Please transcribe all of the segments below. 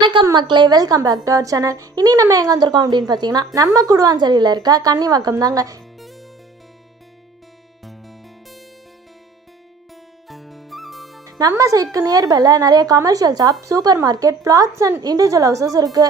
வணக்கம் மக்களே, welcome back to our channel. இனி நம்ம எங்கே வந்திருக்கோம் அப்படின்னு பார்த்தீங்கன்னா, நம்ம குடுவாஞ்சேரியில் இருக்க கன்னிவாக்கம் தாங்க. நம்ம சைட்க்கு நியர்பைல நிறைய commercial shop, super market, plots and individual houses இருக்கு.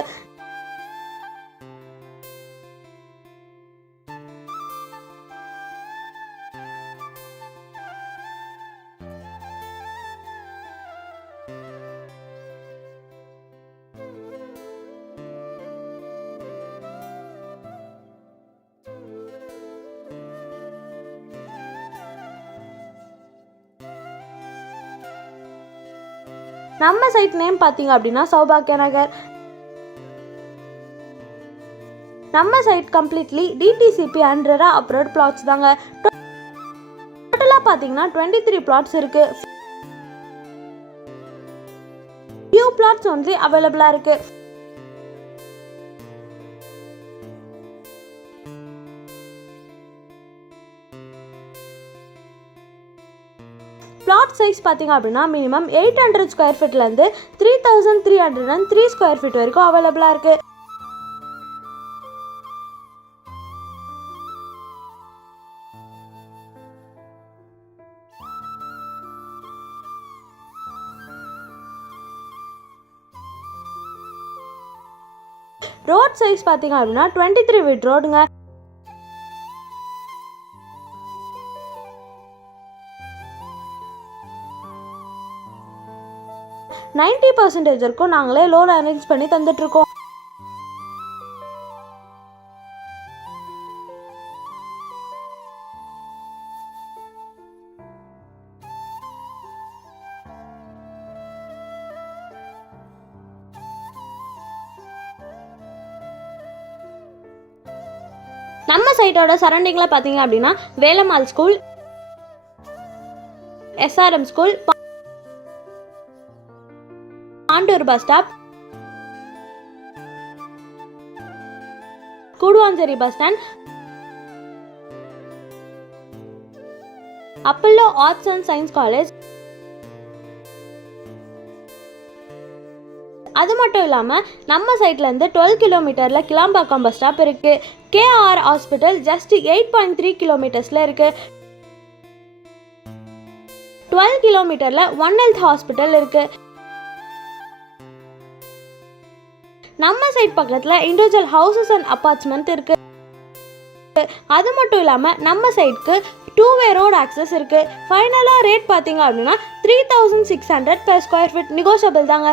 நம்ம சைட் நேம் பார்த்தீங்க அப்படின்னா சௌபாக்கிய நகர். நம்ம site completely DTCP and RERA approved plots தாங்க. டோட்டலாக பார்த்தீங்கன்னா 23 பிளாட்ஸ் இருக்கு. ஃபியூ பிளாட்ஸ் ஒன்லி அவைலபிளாக இருக்கு. பிளாட் சைஸ் பார்த்தீங்க அப்படின்னா மினிமம் 800 ஸ்கொயர் ஃபீட்லேருந்து 3303 ஸ்கொயர் ஃபீட் வரைக்கும் அவைலபிளாக இருக்குது. ரோட் சைஸ் பார்த்தீங்க அப்படின்னா 23 ஃபீட் ரோடுங்க. நைன்டி % இருக்கும் நாங்களே லோன் அரேஞ்ச் பண்ணி தந்துட்டு இருக்கோம். நம்ம சைட்டோட சரௌண்டிங்ல பாத்தீங்க அப்படின்னா Velammal school, SRM school, Pandur bus stop, Guduvancheri bus stand, Apollo arts and science college, அது மட்டும் இல்லாமல் நம்ம சைட்லேருந்து 12 கிலோமீட்டரில் கிளாம்பாக்கம் பஸ் ஸ்டாப் இருக்குது. KR ஹாஸ்பிட்டல் ஜஸ்ட் 8.3 கிலோமீட்டர்ஸில் இருக்குது. 12 கிலோமீட்டரில் ஒன் ஹெல்த் ஹாஸ்பிட்டல் இருக்குது. நம்ம சைட் பக்கத்தில் இண்டிவிஜுவல் ஹவுசஸ் அண்ட் அப்பார்ட்மெண்ட் இருக்கு. அது மட்டும் இல்லாமல் நம்ம சைட்க்கு 2-வே ரோட் ஆக்சஸ் இருக்கு. ஃபைனலாக ரேட் பார்த்தீங்க அப்படின்னா 3600 per ஸ்கொயர் ஃபீட் நெகோஷியபிள் தாங்க.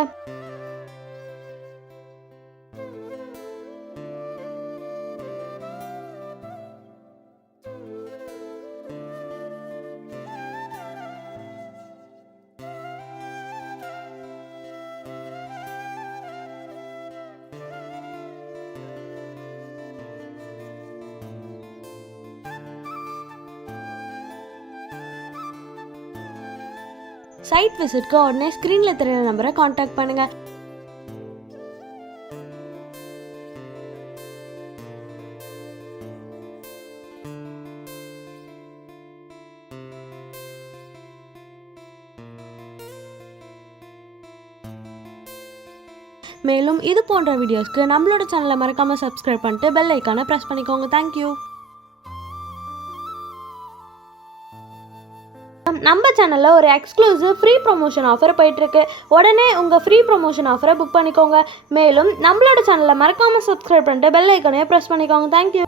சைட் விசிட்க்கு உடனே ஸ்க்ரீனில் தெரியுற நம்பரை காண்டாக்ட் பண்ணுங்க. மேலும் இது போன்ற வீடியோஸ்க்கு நம்மளோட சேனலை மறக்காமல் சப்ஸ்கிரைப் பண்ணிட்டு பெல் ஐக்கானை ப்ரெஸ் பண்ணிக்கோங்க. தேங்க்யூ. நம்ம சேனலில் ஒரு எக்ஸ்க்ளூசிவ் ஃப்ரீ ப்ரொமோஷன் ஆஃபர் போயிட்டுருக்கு. உடனே உங்கள் ஃப்ரீ ப்ரொமோஷன் ஆஃபரை புக் பண்ணிக்கோங்க. மேலும் நம்மளோட சேனலை மறக்காமல் சப்ஸ்கிரைப் பண்ணிட்டு பெல் ஐக்கானையே ப்ரெஸ் பண்ணிக்கோங்க. தேங்க்யூ.